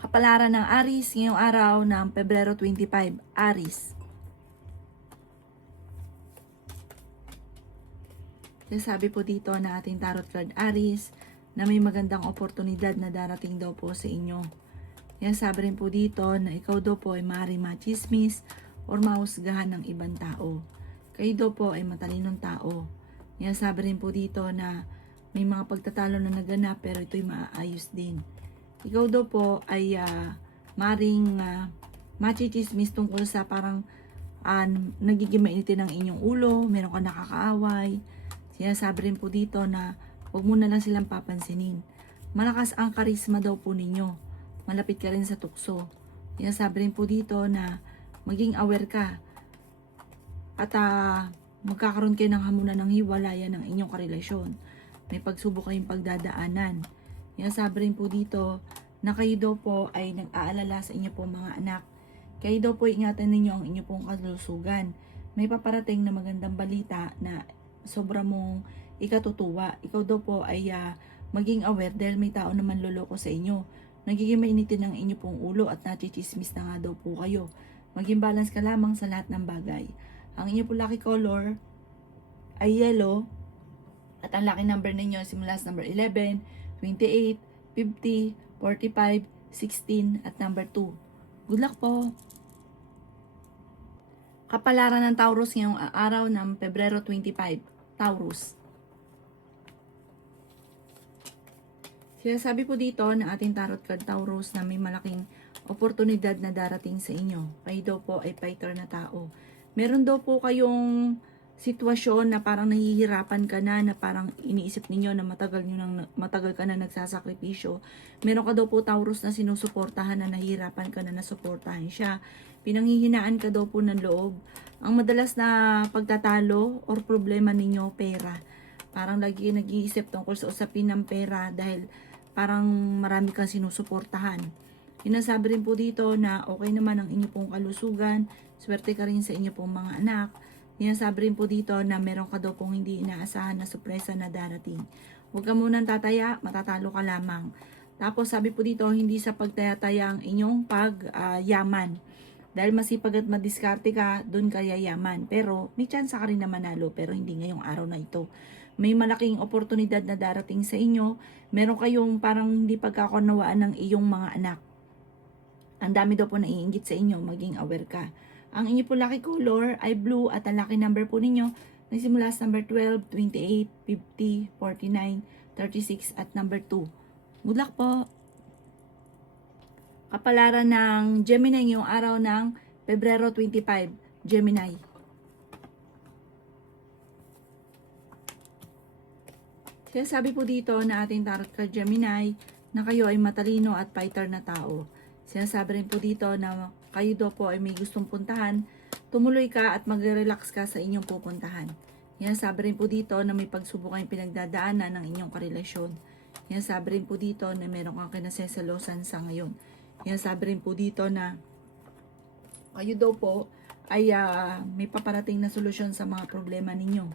Kapalaran ng Aries ngayong araw ng Pebrero 25, Aries. Sabi po dito na ating tarot card Aries na may magandang oportunidad na darating daw po sa inyo. Sabi rin po dito na ikaw daw po ay maaaring machismis or mahusgahan ng ibang tao. Kayo daw po ay matalinong tao. Sabi rin po dito na may mga pagtatalo na naganap pero ito'y maaayos din. Ikaw daw po ay maring machismis tungkol sa parang nagiging mainitin ang inyong ulo, meron ka nakakaaway. Sabi rin po dito na huwag mo na lang silang papansinin. Malakas ang karisma daw po ninyo. Malapit ka rin sa tukso. Sabi rin po dito na maging aware ka at magkakaroon kayo ng hamunan ng hiwalayan ng inyong karelasyon. May pagsubok kayong pagdadaanan. Sabi rin po dito na kayo daw po ay nag-aalala sa inyo pong mga anak. Kayo daw po ingatan ninyo ang inyo pong kalusugan. May paparating na magandang balita na sobra mong ikatutuwa. Ikaw daw po ay maging aware dahil may tao naman loloko sa inyo. Nagiging mainitin ang inyo pong ulo at nachichismis na nga daw po kayo. Maging balance ka lamang sa lahat ng bagay. Ang inyo po lucky color ay yellow at ang lucky number ninyo simula sa number 11, 28, 50, 45, 16 at number 2. Good luck po! Kapalaran ng Taurus ngayong araw ng Pebrero 25, Taurus. Sinasabi po dito na ating tarot card Taurus na may malaking oportunidad na darating sa inyo. Kayo daw po ay fighter na tao. Meron daw po kayong sitwasyon na parang nahihirapan ka na parang iniisip ninyo na matagal ka na nagsasakripisyo. Meron ka daw po Taurus na sinusuportahan na nahihirapan ka na nasuportahan siya. Pinanghihinaan ka daw po ng loob. Ang madalas na pagtatalo or problema ninyo, pera. Parang lagi nag-iisip tungkol sa usapin ng pera dahil parang marami kang sinusuportahan. Sinasabi rin po dito na okay naman ang inyo pong kalusugan, swerte ka rin sa inyo pong mga anak. Sinasabi rin po dito na meron ka daw pong hindi inaasahan na sorpresa na darating. Huwag ka munang tataya, matatalo ka lamang. Tapos sabi po dito, hindi sa pagtaya-taya ang inyong pagyaman. Dahil masipag at madiskarte ka, doon ka yayaman. Pero may chance ka rin na manalo, pero hindi ngayong araw na ito. May malaking oportunidad na darating sa inyo. Meron kayong parang hindi pagkakunawaan ng iyong mga anak. Ang dami daw po naiinggit sa inyo, maging aware ka. Ang inyo po lucky color ay blue at ang lucky number po ninyo nagsimula sa number 12, 28, 50, 49, 36 at number 2. Good luck po! Kapalaran ng Gemini ngayong araw ng Pebrero 25, Gemini. Sabi po dito na ating tarot card Gemini na kayo ay matalino at fighter na tao. Sinasabi rin po dito na kayo daw po ay may gustong puntahan, tumuloy ka at mag-relax ka sa inyong pupuntahan. Sinasabi rin po dito na may pagsubok kayong pinagdadaanan ng inyong karelasyon. Sinasabi rin po dito na meron kang kinasesalosan sa ngayon. Sinasabi rin po dito na kayo daw po ay may paparating na solusyon sa mga problema ninyo.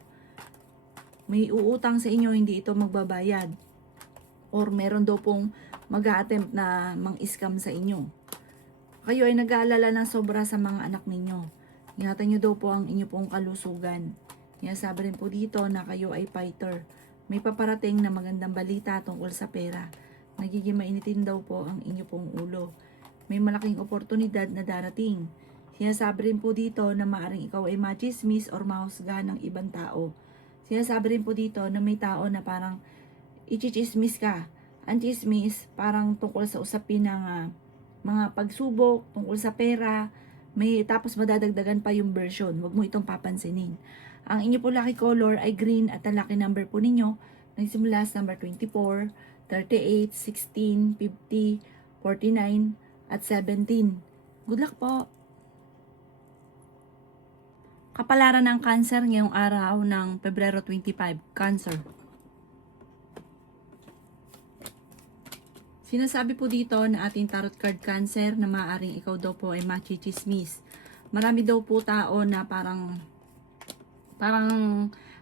May uutang sa inyo, hindi ito magbabayad. Or meron daw pong mag-a-attempt na mang-scam sa inyo. Kayo ay nag-aalala ng sobra sa mga anak ninyo. Ingatan nyo daw po ang inyo pong kalusugan. Sabi rin po dito na kayo ay fighter. May paparating na magandang balita tungkol sa pera. Nagiging mainitin daw po ang inyo pong ulo. May malaking oportunidad na darating. Sinasabi rin po dito na maaring ikaw ay machismis or mahusgahan ng ibang tao. Sinasabi rin po dito na may tao na parang ichichismis ka. Ang chismis parang tungkol sa usapin ng mga pagsubok, tungkol sa pera, tapos madadagdagan pa yung version. Huwag mo itong papansinin. Ang inyo po lucky color ay green at ang lucky number po ninyo nagsimula sa number 24, 38, 16, 50, 49, at 17. Good luck po! Kapalaran ng Cancer ngayong araw ng Pebrero 25, Cancer. Sinasabi po dito na ating tarot card Cancer na maaaring ikaw daw po ay machismis. Marami daw po tao na parang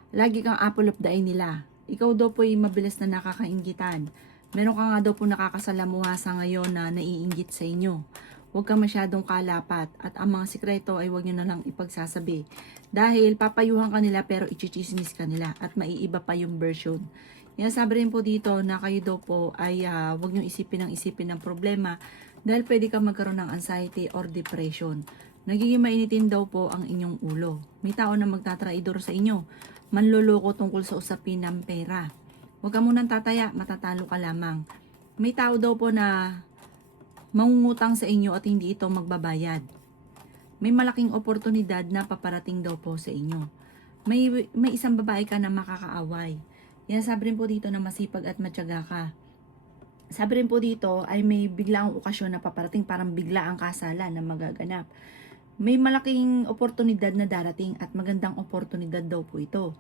lagi kang apple of the eye nila. Ikaw daw po ay mabilis na nakakainggitan. Meron ka nga daw po nakakasalamuha sa ngayon na naiinggit sa inyo. Huwag ka masyadong kalapat at ang mga sikreto ay huwag nyo na lang ipagsasabi. Dahil papayuhan ka nila pero ichichismis ka nila at maiiba pa yung version. Yan, sabi rin po dito na kayo daw po ay huwag nyo isipin ng problema dahil pwede ka magkaroon ng anxiety or depression. Nagiging mainitin daw po ang inyong ulo. May tao na magtatraidor sa inyo. Manloloko tungkol sa usapin ng pera. Huwag ka munang tataya, matatalo ka lamang. May tao daw po na mangungutang sa inyo at hindi ito magbabayad. May malaking oportunidad na paparating daw po sa inyo. May isang babae ka na makakaaway. Yan, sabi rin po dito na masipag at matyaga ka. Sabi rin po dito ay may biglaang okasyon na paparating, parang bigla ang kasalan na magaganap. May malaking oportunidad na darating at magandang oportunidad daw po ito.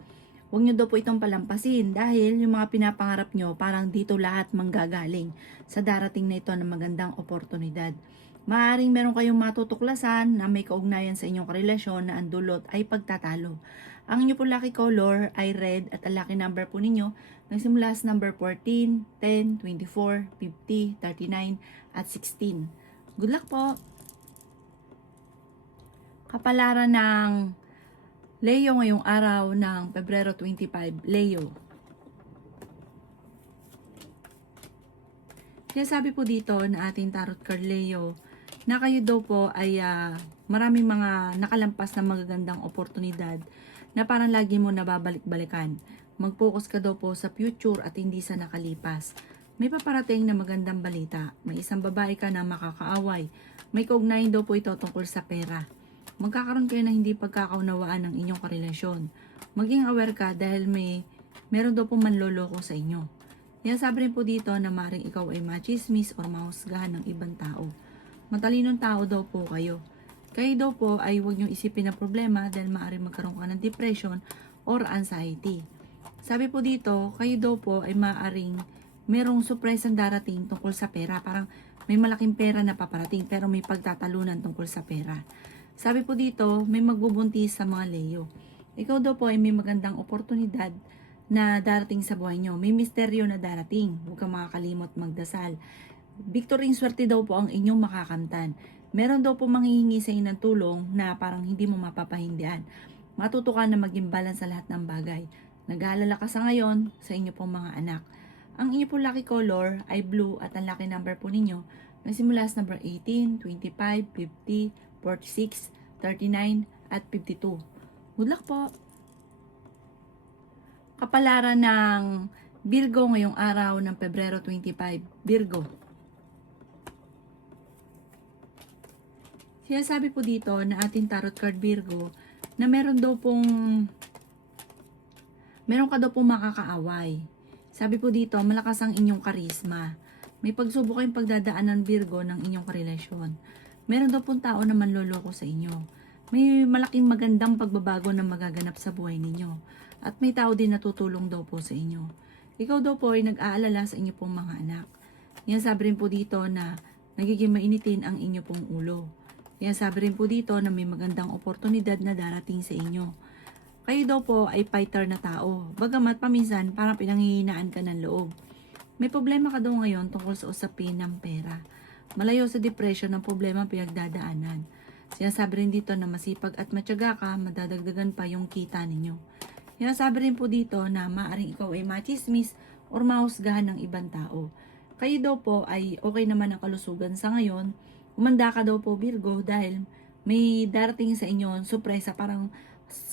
Huwag nyo daw po itong palampasin dahil yung mga pinapangarap nyo parang dito lahat manggagaling sa darating na ito na magandang oportunidad. Maaaring meron kayong matutuklasan na may kaugnayan sa inyong karelasyon na ang dulot ay pagtatalo. Ang inyo po lucky color ay red at ang lucky number po ninyo nagsimula sa number 14, 10, 24, 50, 39 at 16. Good luck po! Kapalaran ng Leo ngayong araw ng Pebrero 25, Leo. Kaya sabi po dito na ating tarot card Leo, na kayo daw po ay maraming mga nakalampas na magagandang oportunidad na parang lagi mo nababalik-balikan. Mag-focus ka daw po sa future at hindi sa nakalipas. May paparating na magandang balita. May isang babae ka na makakaaway. May kaugnayan daw po ito tungkol sa pera. Magkakaroon kayo na hindi pagkakaunawaan ng inyong karelasyon. Maging aware ka dahil meron daw po manloloko sa inyo. Yan, sabi rin po dito na maring ikaw ay machismis or mahusgahan ng ibang tao. Matalinong tao daw po kayo. Kayo daw po ay huwag niyong isipin na problema dahil maaaring magkaroon ka ng depression or anxiety. Sabi po dito, kayo daw po ay maaaring merong surpresang darating tungkol sa pera. Parang may malaking pera na paparating pero may pagtatalunan tungkol sa pera. Sabi po dito, may magbubuntis sa mga Leo. Ikaw daw po ay may magandang oportunidad na darating sa buhay nyo. May misteryo na darating. Huwag kang makakalimot magdasal. Victory and swerte daw po ang inyong makakamtan. Meron daw po manghihingi sa inyo ng tulong na parang hindi mo mapapahindihan. Matuto ka na maging balance sa lahat ng bagay. Nag-aalala ka sa ngayon sa inyo pong mga anak. Ang inyo pong lucky color ay blue at ang lucky number po ninyo nagsimula sa number 18, 25, 50, 46, 39, at 52. Good luck po! Kapalaran ng Virgo ngayong araw ng Pebrero 25. Virgo. Sinasabi po dito na ating tarot card Virgo na meron ka daw pong makakaaway. Sabi po dito, malakas ang inyong karisma. May pagsubok kayong pagdadaanan Virgo ng inyong karelasyon. Meron daw pong tao na manloloko sa inyo. May malaking magandang pagbabago na magaganap sa buhay ninyo. At may tao din na tutulong daw po sa inyo. Ikaw daw po ay nag-aalala sa inyo pong mga anak. Yan, sabi rin po dito na nagiging mainitin ang inyo pong ulo. Yan, sabi rin po dito na may magandang oportunidad na darating sa inyo. Kayo daw po ay fighter na tao. Bagamat paminsan parang pinanghihinaan ka ng loob. May problema ka daw ngayon tungkol sa usapin ng pera. Malayo sa depression ng problema pinagdadaanan. Sinasabi rin dito na masipag at matyaga ka, madadagdagan pa yung kita ninyo. Sinasabi rin po dito na maaaring ikaw ay machismis or mahusgahan ng ibang tao. Kayo daw po ay okay naman ang kalusugan sa ngayon. Umanda ka daw po Virgo dahil may darating sa inyo sorpresa, parang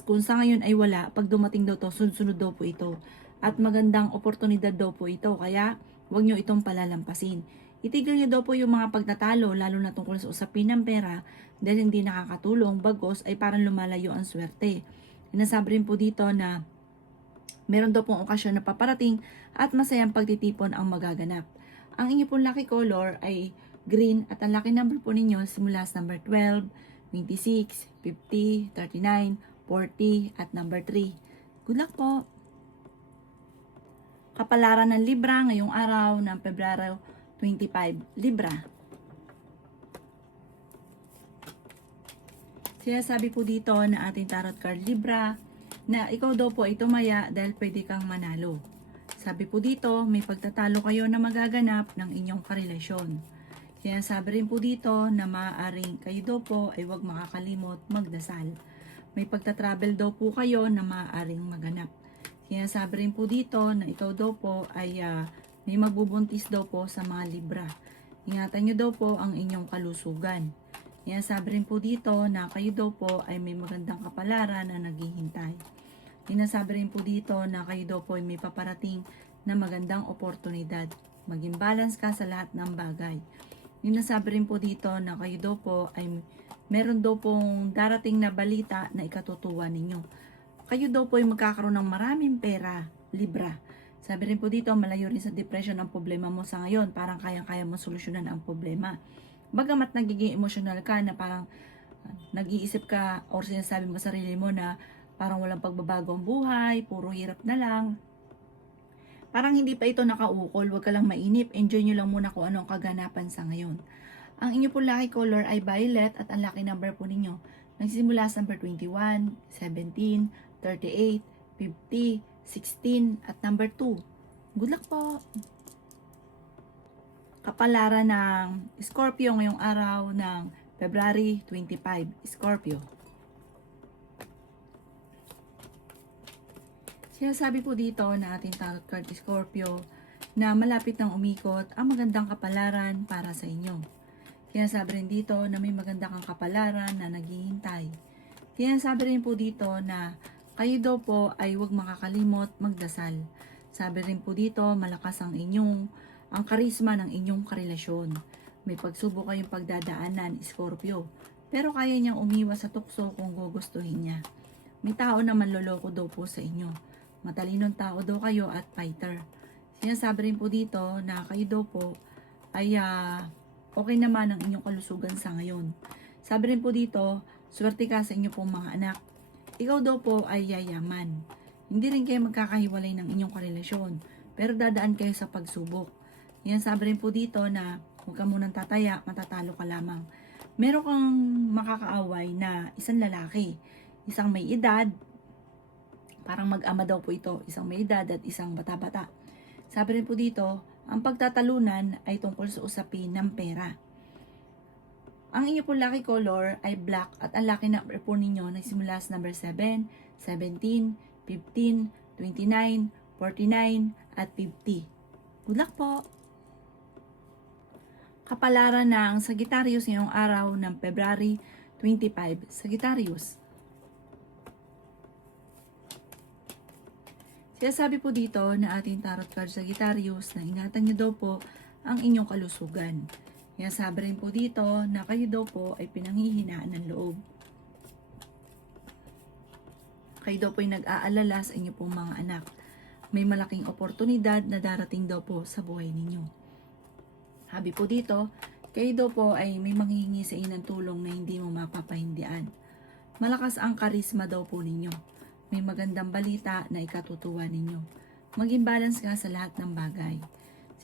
kung sa ngayon ay wala, pag dumating daw to, sunod-sunod daw po ito. At magandang oportunidad daw po ito, kaya huwag nyo itong palalampasin. Itigil nyo daw po yung mga pagtatalo, lalo na tungkol sa usapin ng pera, dahil hindi nakakatulong, bagos ay parang lumalayo ang swerte. Inasabi rin po dito na meron daw pong okasyon na paparating at masayang pagtitipon ang magaganap. Ang inyo pong lucky color ay green at ang lucky number po ninyo simula sa number 12, 26, 50, 39, 40 at number 3. Good luck po! Kapalaran ng Libra ngayong araw ng Pebrero 25, Libra. Sinasabi po dito na ating tarot card Libra na ikaw daw po ay tumaya dahil pwede kang manalo. Sabi po dito, may pagtatalo kayo na magaganap ng inyong karelasyon. Kaya sabi rin po dito na maaaring kayo daw po ay huwag makakalimot magdasal. May pagtatravel daw po kayo na maaaring maganap. Kaya sabi rin po dito na ikaw daw po ay may magbubuntis daw po sa mga Libra. Ingatan nyo daw po ang inyong kalusugan. Kaya sabi rin po dito na kayo daw po ay may magandang kapalaran na naghihintay. Sinasabi rin po dito na kayo daw po ay may paparating na magandang oportunidad. Maging balance ka sa lahat ng bagay. Sinasabi rin po dito na kayo daw po ay meron daw pong darating na balita na ikatutuwa ninyo. Kayo daw po ay magkakaroon ng maraming pera, Libra. Sabi rin po dito, malayo rin sa depression ang problema mo sa ngayon. Parang kayang-kaya mo solusyonan ang problema. Bagamat nagiging emotional ka na parang nag-iisip ka or sinasabi mo sa sarili mo na parang walang pagbabago ang buhay, puro hirap na lang. Parang hindi pa ito nakaukol, huwag ka lang mainip, enjoy nyo lang muna kung ano ang kaganapan sa ngayon. Ang inyo po lucky color ay violet at ang lucky number po ninyo nagsisimula sa number 21, 17, 38, 50, 16 at number 2. Good luck po! Kapalaran ng Scorpio ngayong araw ng February 25, Scorpio. Sinasabi po dito na ating tarot card Scorpio na malapit nang umikot ang magandang kapalaran para sa inyo. Kaya sabi rin dito na may maganda kang kapalaran na naghihintay. Kaya sabi rin po dito na kayo daw po ay huwag makakalimot magdasal. Sabi rin po dito malakas ang karisma ng inyong karelasyon. May pagsubok kayong pagdadaanan, Scorpio. Pero kaya niyang umiwas sa tukso kung gugustuhin niya. May tao na manloloko daw po sa inyo. Matalinong tao daw kayo at fighter. Sinasabi rin po dito na kayo daw po ay okay naman ang inyong kalusugan sa ngayon. Sabi rin po dito, swerte ka sa inyo pong mga anak. Ikaw daw po ay yayaman. Hindi rin kayo magkakahiwalay ng inyong karelasyon, pero dadaan kayo sa pagsubok. Yan sabi rin po dito na huwag ka munang tataya, matatalo ka lamang. Meron kang makakaaway na isang lalaki, isang may edad, parang mag-ama daw po ito, isang may edad at isang bata-bata. Sabi rin po dito, ang pagtatalunan ay tungkol sa usapin ng pera. Ang inyo po lucky color ay black at ang lucky number po ninyo nagsimula sa number 7, 17, 15, 29, 49, at 50. Good luck po! Kapalaran ng Sagittarius ngayong araw ng February 25, Sagittarius. Sinasabi po dito na ating tarot card Sagittarius na ingatan nyo daw po ang inyong kalusugan. Sinasabi rin po dito na kayo daw po ay pinanghihinaan ng loob. Kayo daw po ay nag-aalala sa inyo pong mga anak. May malaking oportunidad na darating daw po sa buhay ninyo. Sabi po dito, kayo daw po ay may manghihingi sa inyo ng tulong na hindi mo mapapahindian. Malakas ang karisma daw po ninyo. May magandang balita na ikatutuwa ninyo. Maging balance ka sa lahat ng bagay.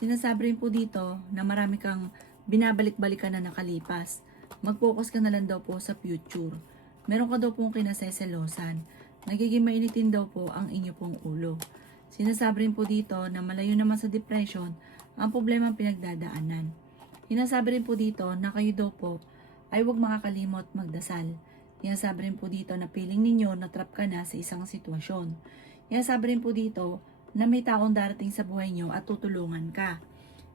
Sinasabi rin po dito na marami kang binabalik-balikan na nakalipas. Mag-focus ka na lang daw po sa future. Meron ka daw pong kinaseselosan. Nagiging mainitin daw po ang inyo pong ulo. Sinasabi rin po dito na malayo naman sa depression ang problema pinagdadaanan. Sinasabi rin po dito na kayo daw po ay huwag makakalimot magdasal. Sinasabi rin po dito na feeling ninyo na trap ka na sa isang sitwasyon. Sinasabi rin po dito na may taong darating sa buhay nyo at tutulungan ka.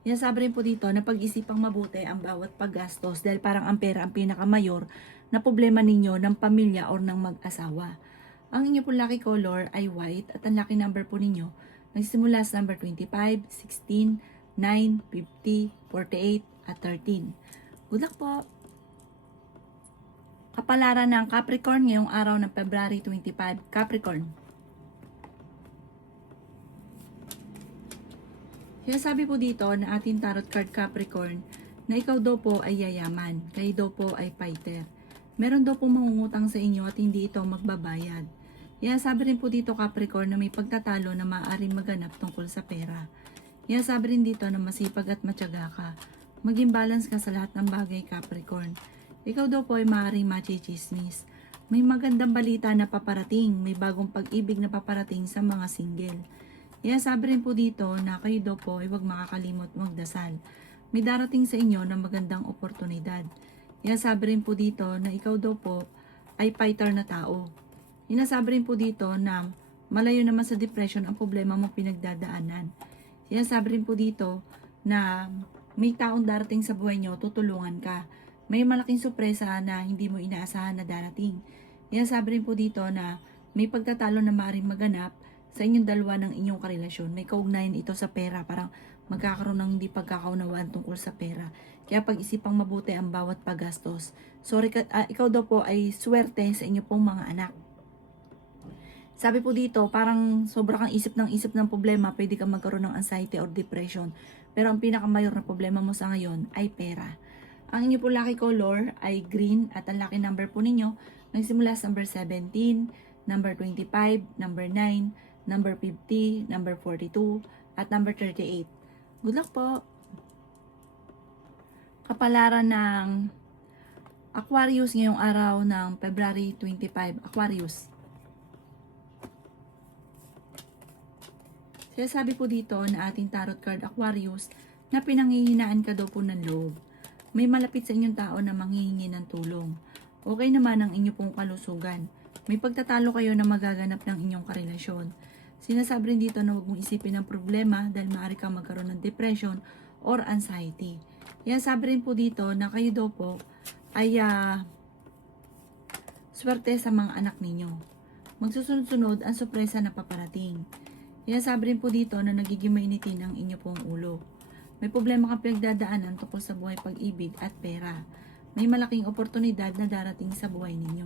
Sinasabi rin po dito na pag-isipang mabuti ang bawat paggastos dahil parang ang pera ang pinakamayor na problema ninyo ng pamilya o ng mag-asawa. Ang inyo po lucky color ay white at ang lucky number po ninyo nagsimula sa number 25, 16, 9, 50, 48, at 13. Good luck po! Kapalaran ng Capricorn ngayong araw ng February 25, Capricorn. Sinasabi po dito na ating tarot card Capricorn na ikaw daw po ay yayaman, kayo daw po ay fighter. Meron daw po mangungutang sa inyo at hindi ito magbabayad. Sabi rin po dito Capricorn na may pagtatalo na maaaring maganap tungkol sa pera. Sabi rin dito na masipag at matyaga ka. Maging balance ka sa lahat ng bagay Capricorn. Ikaw daw po ay maaaring machichismis. May magandang balita na paparating, may bagong pag-ibig na paparating sa mga single. Kaya sabi rin po dito na kayo daw po ay huwag makakalimot magdasal. May darating sa inyo na magandang oportunidad. Kaya sabi rin po dito na ikaw daw po ay fighter na tao. Sinasabi rin po dito na malayo naman sa depression ang problema mo pinagdadaanan. Sinasabi rin po dito na may taong darating sa buhay nyo, tutulungan ka. May malaking sorpresa na hindi mo inaasahan na darating. Sinasabi rin po dito na may pagtatalo na maaaring maganap sa inyong dalawa ng inyong karelasyon. May kaugnayan ito sa pera, parang magkakaroon ng hindi pagkakaunawaan tungkol sa pera. Kaya pag-isipang mabuti ang bawat paggastos. Sorry, ikaw daw po ay swerte sa inyo pong mga anak. Sabi po dito, parang sobra kang isip ng problema, pwede kang magkaroon ng anxiety or depression. Pero ang pinakamayor na problema mo sa ngayon ay pera. Ang inyo po lucky color ay green at ang lucky number po ninyo nagsimula sa number 17, number 25, number 9, number 50, number 42, at number 38. Good luck po! Kapalaran ng Aquarius ngayong araw ng February 25. Aquarius. Sabi po dito na ating tarot card Aquarius na pinanghihinaan ka daw po ng loob. May malapit sa inyong tao na manghihingi ng tulong. Okay naman ang inyo pong kalusugan. May pagtatalo kayo na magaganap ng inyong karelasyon. Sinasabi rin dito na huwag mong isipin ang problema dahil maaari kang magkaroon ng depression or anxiety. Yan sabi rin po dito na kayo daw po ay swerte sa mga anak ninyo. Magsusunod-sunod ang sorpresa na paparating. Yan sabi rin po dito na nagiging mainitin ang inyo pong ulo. May problema kang pinagdadaanan tungkol sa buhay pag-ibig at pera. May malaking oportunidad na darating sa buhay ninyo.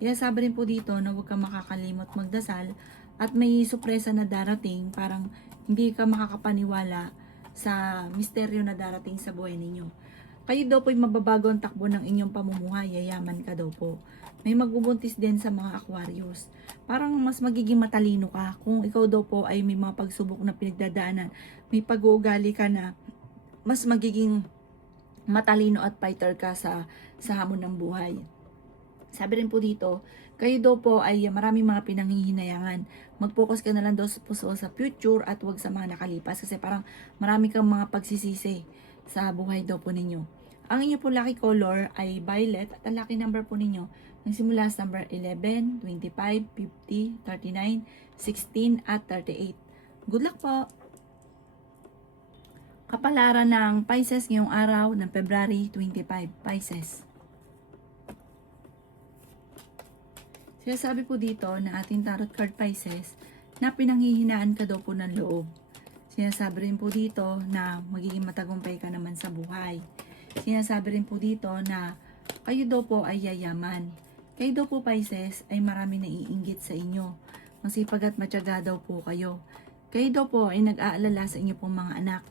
Kaya sabi rin po dito na huwag kang makakalimot magdasal at may sorpresa na darating, parang hindi ka makakapaniwala sa misteryo na darating sa buhay ninyo. Kayo daw po ay mababago ang takbo ng inyong pamumuhay, yayaman ka daw po. May magbubuntis din sa mga Aquarius. Parang mas magiging matalino ka kung ikaw daw po ay may mga pagsubok na pinagdadaanan. May pag-uugali ka na mas magiging matalino at fighter ka sa hamon ng buhay. Sabi rin po dito, kayo daw po ay maraming mga pinanghihinayangan. Mag-focus ka na lang daw sa future at wag sa mga nakalipas kasi parang marami kang mga pagsisisi sa buhay daw po ninyo. Ang inyo po lucky color ay violet at ang lucky number po ninyo nagsimula sa number 11, 25, 50, 39, 16 at 38. Good luck po! Kapalaran ng Pisces ngayong araw ng February 25. Pisces. Sinasabi po dito na ating tarot card Pisces na pinanghihinaan ka daw po ng loob. Sinasabi rin po dito na magiging matagumpay ka naman sa buhay. Sinasabi rin po dito na kayo daw po ay yayaman. Kayo daw po Pisces ay marami naiinggit sa inyo. Masipag at matyaga daw po kayo. Kayo daw po ay nag-aalala sa inyo pong mga anak.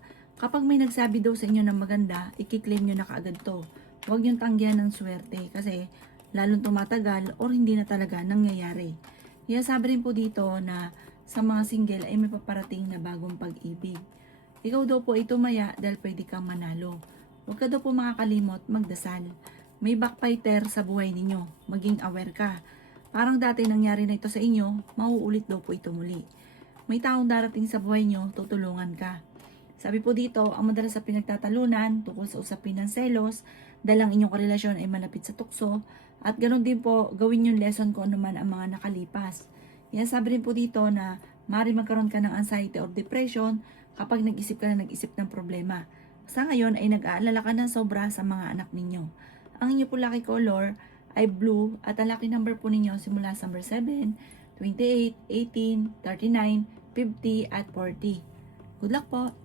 Kapag may nagsabi daw sa inyo ng maganda, ikiklaim nyo na kaagad to. Huwag nyo tanggihan ng swerte kasi lalong tumatagal or hindi na talaga nangyayari. Kaya sabi rin po dito na sa mga single ay may paparating na bagong pag-ibig. Ikaw daw po ay tumaya dahil pwede kang manalo. Huwag ka daw po makakalimot magdasal. May backfighter sa buhay ninyo. Maging aware ka. Parang dati nangyari na ito sa inyo, mauulit daw po ito muli. May taong darating sa buhay nyo, tutulungan ka. Sabi po dito, ang madalas sa pinagtatalunan tungkol sa usapin ng selos, dahil ang inyong karelasyon ay malapit sa tukso, at ganoon din po, gawin yung lesson kung ano man ang mga nakalipas. Yan sabi rin po dito na maaari magkaroon ka ng anxiety or depression kapag nag-isip ka na nag-isip ng problema. Sa ngayon ay nag-aalala ka ng sobra sa mga anak ninyo. Ang inyo po lucky color ay blue at ang lucky number po ninyo simula sa number 7, 28, 18, 39, 50 at 40. Good luck po!